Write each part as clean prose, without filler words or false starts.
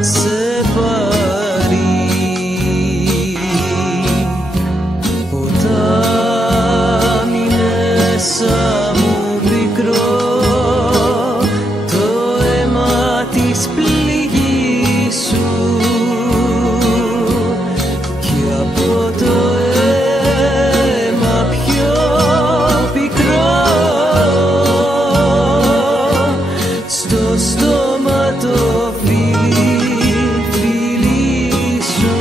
σε πάρει. Όταν είναι σαν μου πικρό το αίμα της πληγής σου και από το αίμα πιο πικρό στο στόμα το φίλι σου.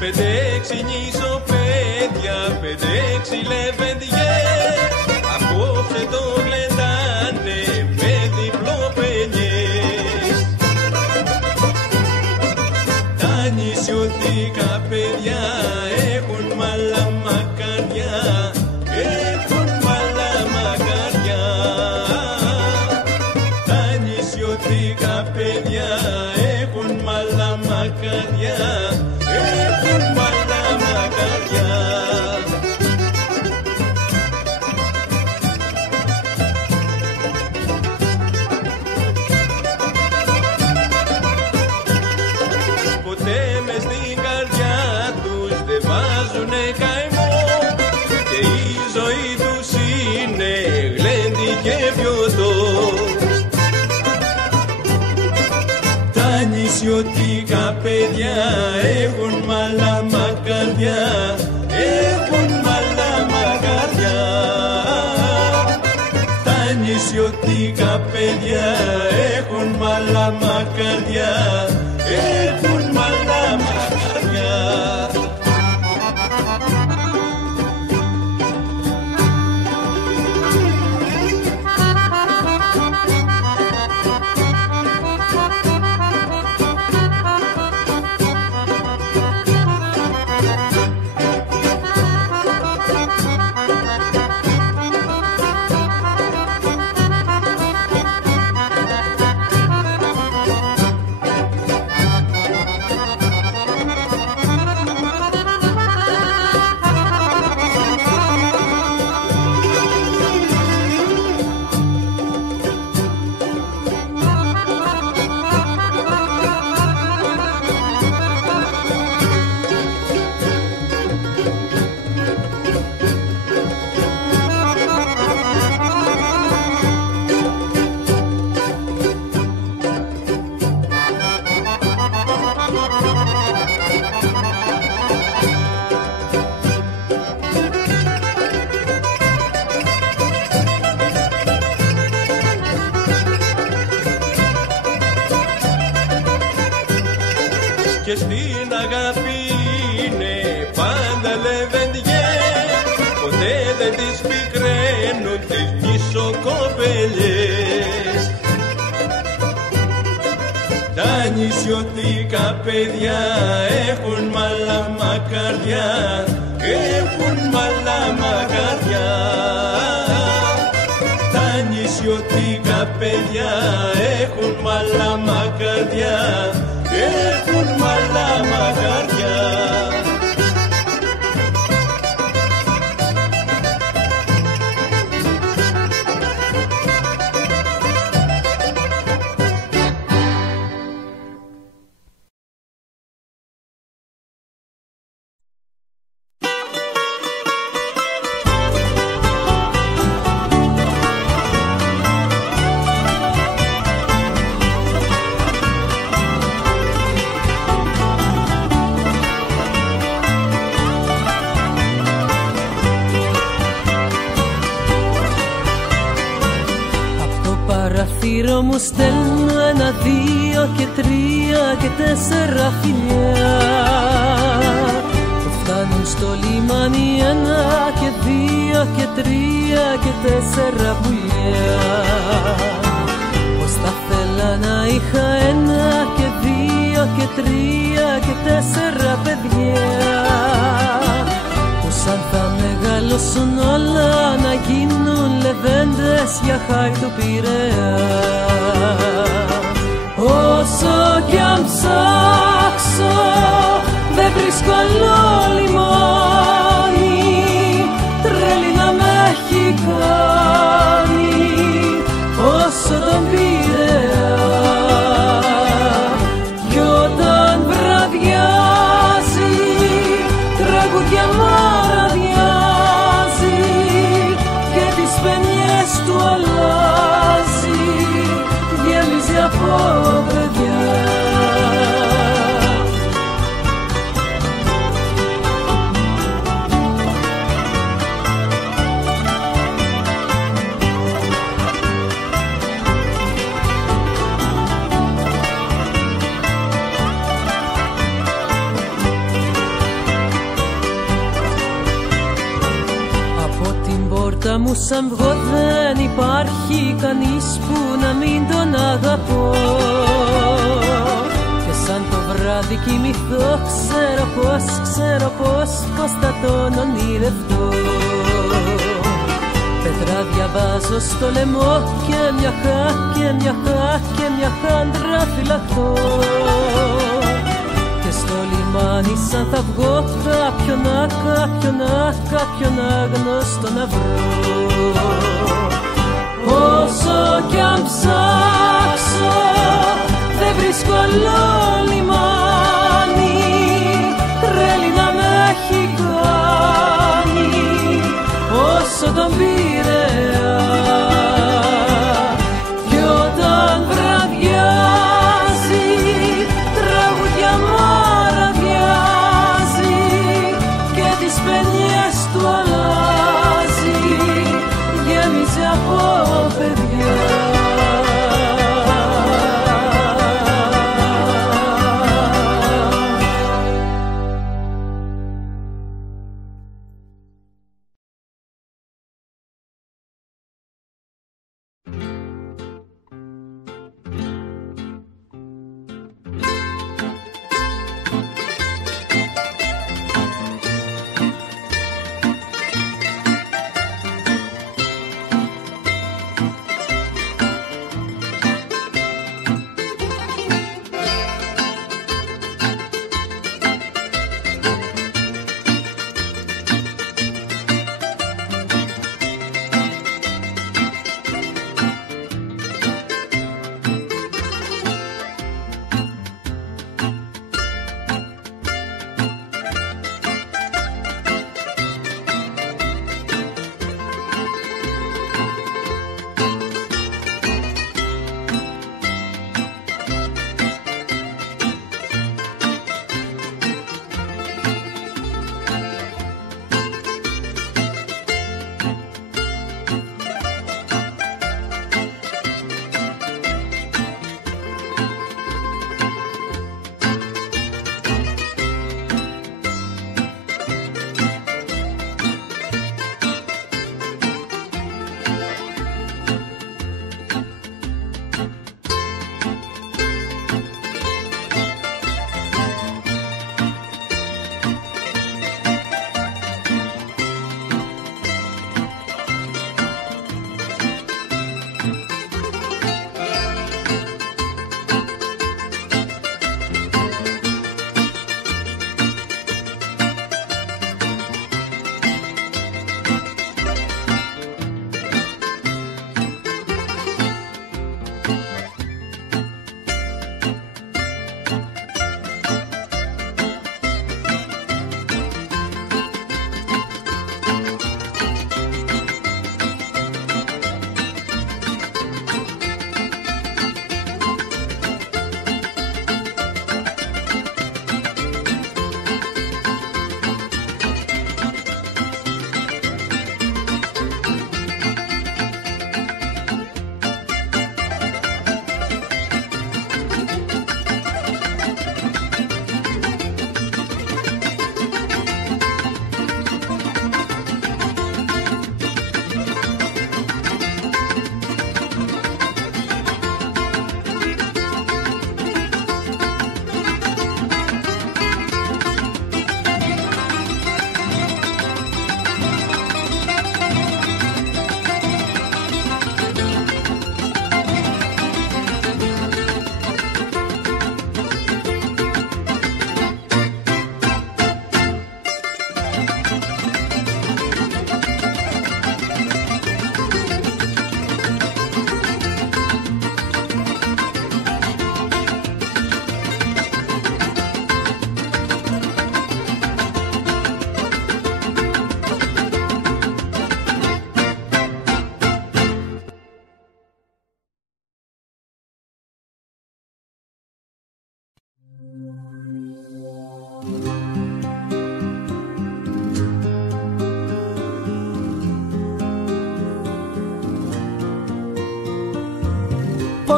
Πέντε-έξι νησοπαίδια, πέντε-έξι λεβεντιές, απόψε το γλεντάνε με διπλοπενιές. Τα νησιωτικά παιδιά έχουν μαλαμακαριά, έχουν μαλαμακαριά. Τα νησιωτικά παιδιά έχουν μαλαμακαριά, έχουν μαλαμακαριά. Ποτέ μες στην καρδιά τους δεν βάζουνε καημό και η ζωή τους είναι γλέντι και πιωτό. Τα νησιωτικά παιδιά έχουν μαλαμακαριά, έχουν μαλαμακαριά. Τα νησιωτικά παιδιά έχουν μαλαμακαριά, έχουν μαλαμακαριά. Και στην αγάπη είναι πάντα λεβεντιές, ποτέ δεν τις πικραίνουν τις νησοκοπελιές. Τα νησιωτικά νησιωτικά παιδιά έχουν μαλάμα καρδιά, έχουν μαλάμα καρδιά. Τα νησιωτικά παιδιά έχουν μαλάμα καρδιά, έχουν μαλάμα καρδιά. Παραθύρο μου στέλνω 1, 2 και 3 και 4 φιλιά που φτάνουν στο λιμάνι 1 και 2 και 3 και 4 πουλιά. Πως θα θέλα να είχα 1 και 2 και 3 και 4 παιδιά που σαν θα μεγαλώσουν όλα να γίνουν λεβέντες για χάρη του Πειραιά. Όσο κι αν ψάξω δεν βρίσκω άλλο λιμάνι, τρέλη να με έχει κάνει όσο τον Πειραιά. Κι όταν βραδιάζει τραγουδιά μαραδιάζει και τις παινιές του αλλάζει, γέμιζε από παιδιά. Μου σαν βγω δεν υπάρχει κανείς που να μην τον αγαπώ και σαν το βράδυ κοιμηθώ ξέρω πως θα τον ονειρευτώ. Πέτρα διαβάζω στο λαιμό και μια χάντρα φυλαχτώ και στο λιμάνι σαν θα βγω κάποιον άγνωστο να βρω. Όσο κι αν ψάξω δεν βρίσκω άλλο λιμάνι, τρέλη να με έχει κάνει όσο τον Πειραιά. Κι όταν βραδιάζει τραγουδιά μαραδιάζει και τις παινιές του αλλάζει, γέμιζε από παιδιά.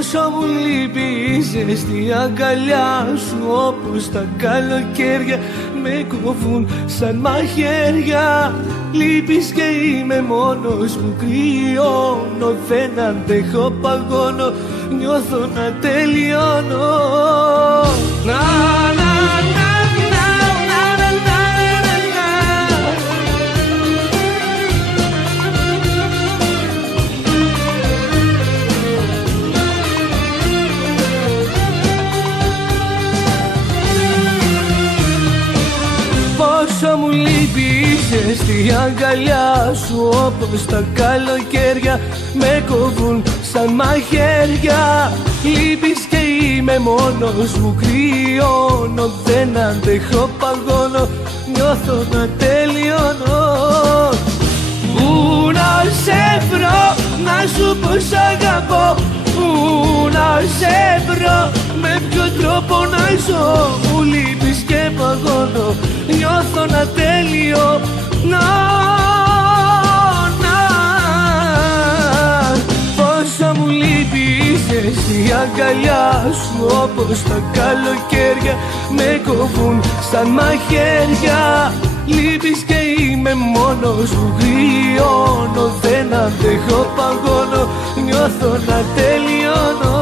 Πόσο μου λείπει η ζεστή αγκαλιά σου, όπως τα καλοκαίρια με κόβουν σαν μαχαίρια. Λείπεις και είμαι μόνος μου, κρυώνω, δεν αντέχω, παγώνω, νιώθω να τελειώνω. Να, να, να. Πόσο μου λείπει η ζεστή αγκαλιά σου, όπως τα καλοκαίρια με κόβουν σαν μαχαίρια. Λείπεις και είμαι μόνος μου, κρυώνω, δεν αντέχω, παγώνω, νιώθω να τελειώνω. Πού να σε βρω, να σου πω σ' αγαπώ, πού να σε βρω, με ποιο τρόπο να ζω. Μου λείπεις και παγώνω, νιώθω να τελειώνω. Πόσο μου λείπει η ζεστή αγκαλιά σου, όπως τα καλοκαίρια με κόβουν σαν μαχαίρια. Λείπεις και είμαι μόνος μου, κρυώνω, δεν αντέχω, παγώνω, νιώθω να τελειώνω.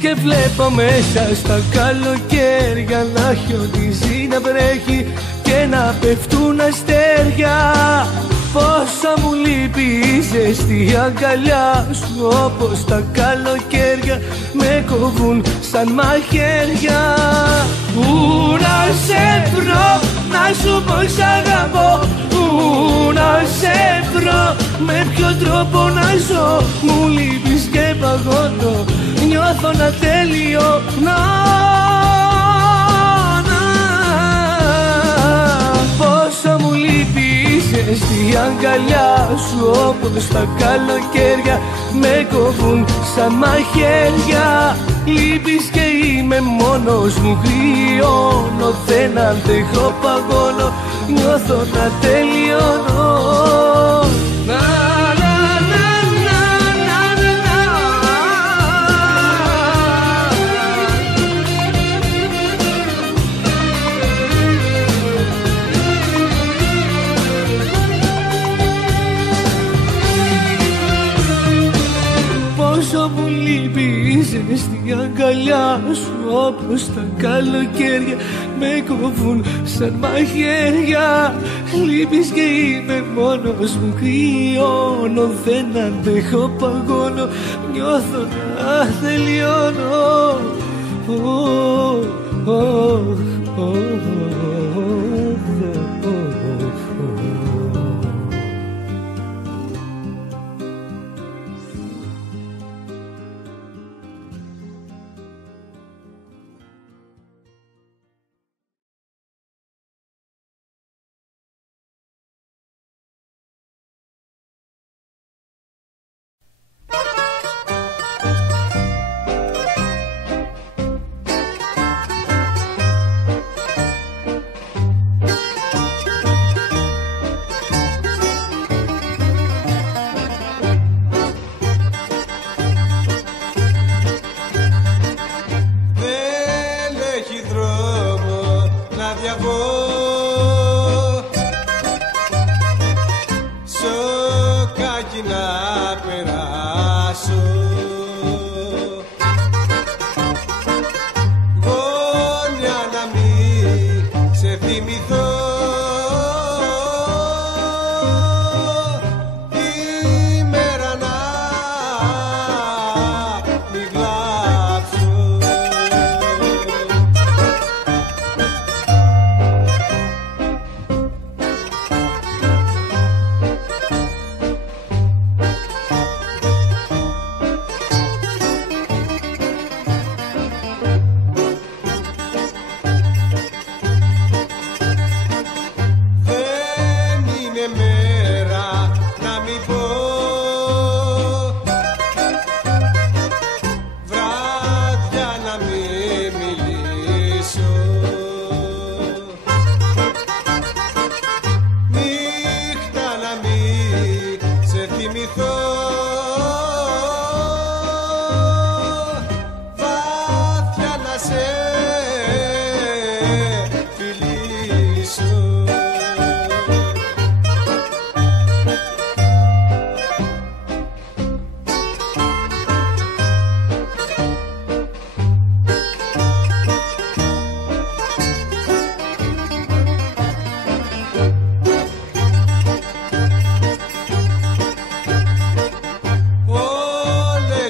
Και βλέπω μέσα στα καλοκαίρια να χιονίζει, να βρέχει και να πέφτουν αστέρια. Πόσα μου λείπει η ζεστή αγκαλιά σου, όπως τα καλοκαίρια με κόβουν σαν μαχαίρια. Πού να σε βρω, να σου πω σ' αγαπώ, πού να σε βρω, με ποιο τρόπο να ζω. Μου λείπεις και παγώνω, νιώθω να τελειώνω. Πόσο μου λείπει η ζεστή αγκαλιά σου, όπως τα καλοκαίρια με κόβουν σαν μαχαίρια. Λείπεις και είμαι μόνος μου, κρυώνω, δεν αντέχω, παγώνω, νιώθω να τελειώνω. Πόσο μου λείπει η ζεστή αγκαλιά σου, όπως τα καλοκαίρια με κόβουν σαν μαχαίρια. Λείπεις και είμαι μόνος μου, κρυώνω, δεν αντέχω, παγώνω, νιώθω να τελειώνω.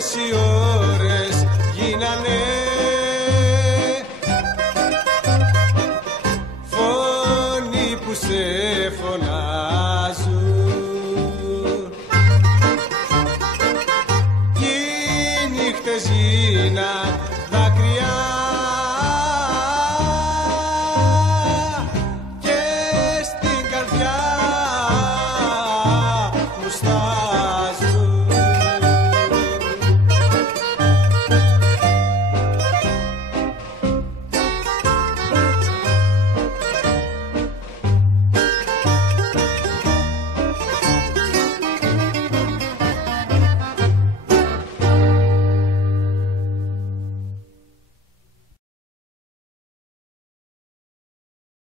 Όλες οι ώρες γίνανε φωνή που σε φωνάζουν κι οι νύχτες γίναν